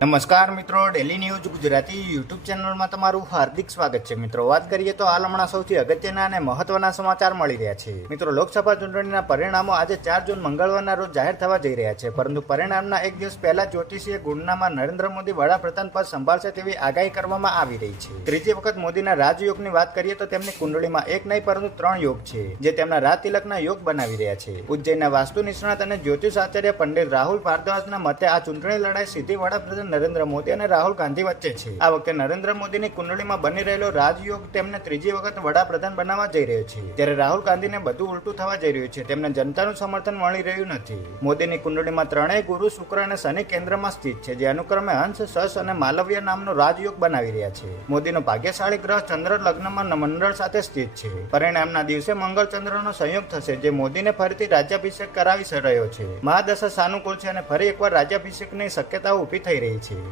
નમસ્કાર મિત્રો, daily news Gujarati YouTube ચેનલમાં તમારું હાર્દિક સ્વાગત છે. મિત્રો, વાત કરીએ તો હાલ હમણાં સૌથી અગત્યના અને મહત્વના સમાચાર મળી રહ્યા છે. મિત્રો, લોકસભા ચૂંટણીના પરિણામો આજે 4 જૂન મંગળવારના રોજ જાહેર થવા જઈ રહ્યા છે. પરંતુ પરિણામના એક દિવસ પહેલા જ્યોતિષીય ગુણનામાં નરેન્દ્ર મોદી વડાપ્રધાન પદ સંભાળશે તેવી આગાહી કરવામાં આવી રહી છે. ત્રીજી વખત મોદીના રાજયોગની વાત કરીએ તો તેમની કુંડળીમાં એક નહીં પરંતુ 3 યોગ છે, જે તેમના રાજ તિલકના યોગ બનાવી રહ્યા છે. ઉજ્જૈનના વાસ્તુ નિષ્ણાત અને જ્યોતિષ આચાર્ય પંડિત રાહુલ ભારદ્વાજના મતે આ ચૂંટણી લડાઈ સીધી વડાપ્રધાન નરેન્દ્ર મોદી અને રાહુલ ગાંધી વચ્ચે છે. આ વખતે નરેન્દ્ર મોદીની કુંડળીમાં બની રહેલો રાજયોગ તેમને ત્રીજી વખત વડાપ્રધાન બનાવવા જઈ રહ્યો છે, ત્યારે રાહુલ ગાંધીને બધું ઉલટું થવા જઈ રહ્યું છે. તેમને જનતાનું સમર્થન મળી રહ્યું નથી. મોદીની કુંડળીમાં ત્રણેય ગુરુ, શુક્ર અને શનિ કેન્દ્રમાં સ્થિત છે, જે અનુક્રમે હંસ, સસ અને માલવ્ય નામનો રાજયોગ બનાવી રહ્યા છે. મોદીનો ભાગ્યશાળી ગ્રહ ચંદ્ર લગ્નમાં મંડળ સાથે સ્થિત છે. પરિણામના દિવસે મંગળ ચંદ્રનો સંયોગ થશે, જે મોદીને ફરીથી રાજ્યાભિષેક કરાવી રહ્યો છે. મહાદશા સાનુકૂળ છે અને ફરી એકવાર રાજ્યાભિષેકની શક્યતાઓ ઊભી થઈ રહી છે.